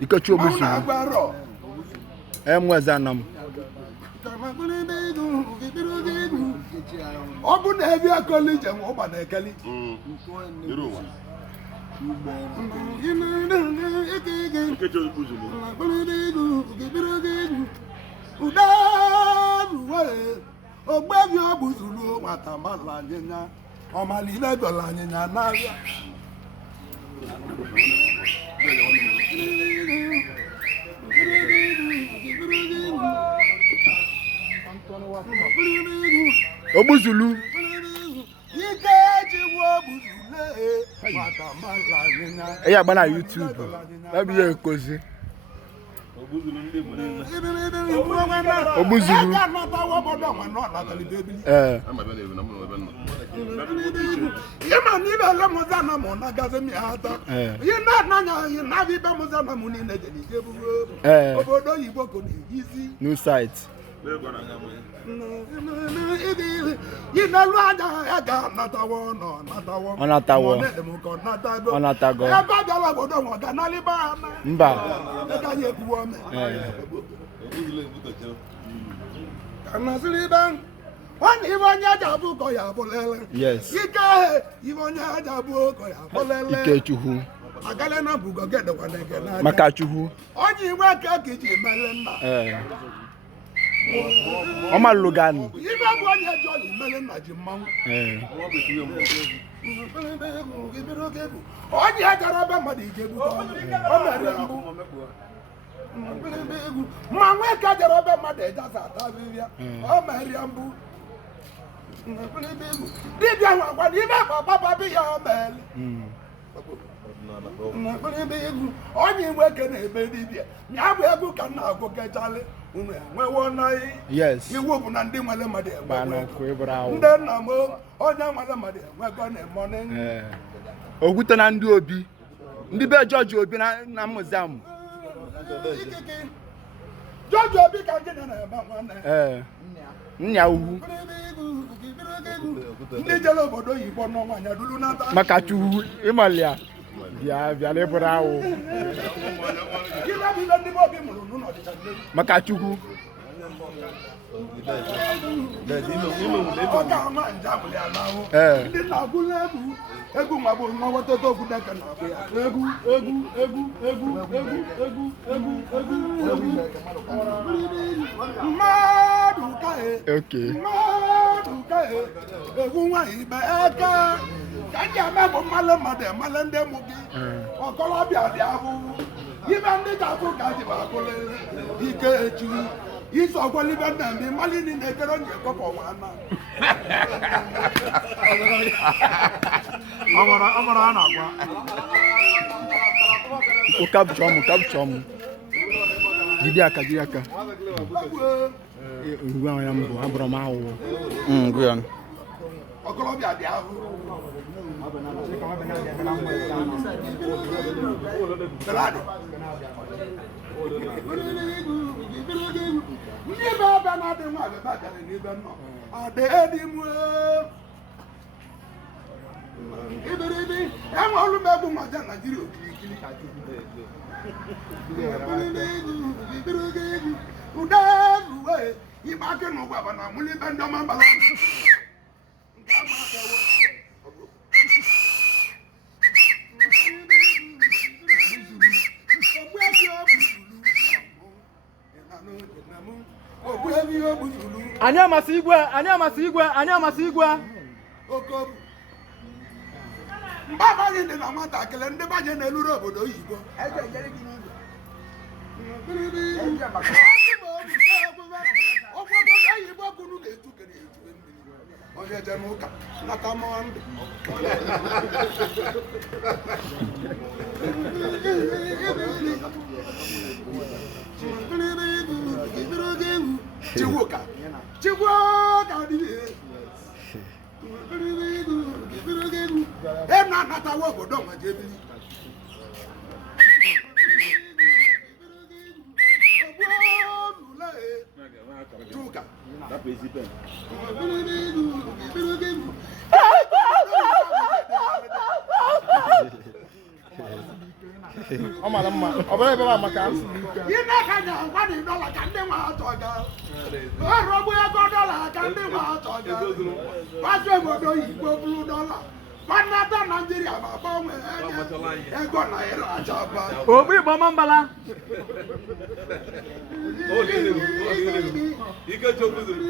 Ikechu obusu. Emwezanam. Obu na ebi akoli je mo ba na ekeli. Ikechu obusu. Ogbebi obuzulu mata mala nyenya. Omali ile dola nyenya na ya. Obuzulu. Eya gba na YouTube. Labi ye kozi. Obuzulu. Yema ni be le mo zana mo na gaze mi ata. Ye na nya ye na bi be mo zana mo ni na jeli jebu. Obodo yibo ko ni easy. No site. You know what I got not a one or not a one. Onatawo. Onatago. I got the love of the one that Naliba. Mba. One even Yajabu Koya. Yes. You can even Yajabu Koya. Ikechuhu. I got a book get the one again. Makachuhu. Only work a kitchen, Melena. Oma Logan. You have one year jolly Melena Jimon. Oh, yeah, Carabamadi gave Mamma got a rubber mother, that's a Tavia. Oh, Mariambu. Did you want to Papa be your man? Only working a baby. Now we are going to go get Charlie. Yes. You won't undo my mother. Bana kwebra. Then I'm on your mother. We're going to morning. Oguta na ndi obi. Ndi be George obi na muzam. George obi ka gị na ba Nya uhu. Ndị jere obodo oyibo n'ọnwa anya dulu n'ata. Maka chuhu ịmalia. Bịa lebara ahụ. Gịnị bụ ndị obi mụrụ n'ụlọ ọdịcha nne? Maka chuhu. Ọ ga-ama njem ya n'ahụ. Ndị na-agụla egwu nwa bụ nwa wetoto okwu deke na-agụ ya. Mmadụ ka egwu nwaanyị ibe aka. Ka ndị ame bụ mmalụ mmadụ emalụ ndị mụ gị. Ọkọlọbịa dị ahụhụ. Ibe ndị ga-abụ ka ji bụ akụlele. Ike echi. Iso ọkwali be nna ndị mmalị niile ekere onye ekọpọ nwana. Amara a na-agwa. O capture mu. Jide aka. Ngwa ya mbụ abụrụ m ahụ. Ngwa. Ọkọlọbịa dị ahụ. Ndị ebe abịa na-adị nwa abịa bịara n'ebe nọ. Adị edi mụ. Iberibi, enwe olu m egwu nwaja Naịjirịa okirikiri. Ude egwu igbe akị na ụgwọ bụ na mụlị ibe ndị ọma mbala. Anyị amasị igwe. Okobu. Mbaba anyị dị na nwatakịrị ndị banye n'eluru obodo oyibo. Obodo oyibo kwuru na-etu kere etu mmiri. Onye je n'ụka nata mụọ ndụ. Chiwuka dị na-anatawa obodo nwa jebili. ọ mara mma ọ bụrụ ebe maka ị na-aka nya ngwa dị dọla ka ndị nwe atọ ga ọrọgbu ego dọla ka ndị nwe atọ ga kwazụ obodo oyibo bụrụ dọla Panata Nigeria ma gbanwe ego naira achaba Obi Boma Mbala Ike chokuzuru.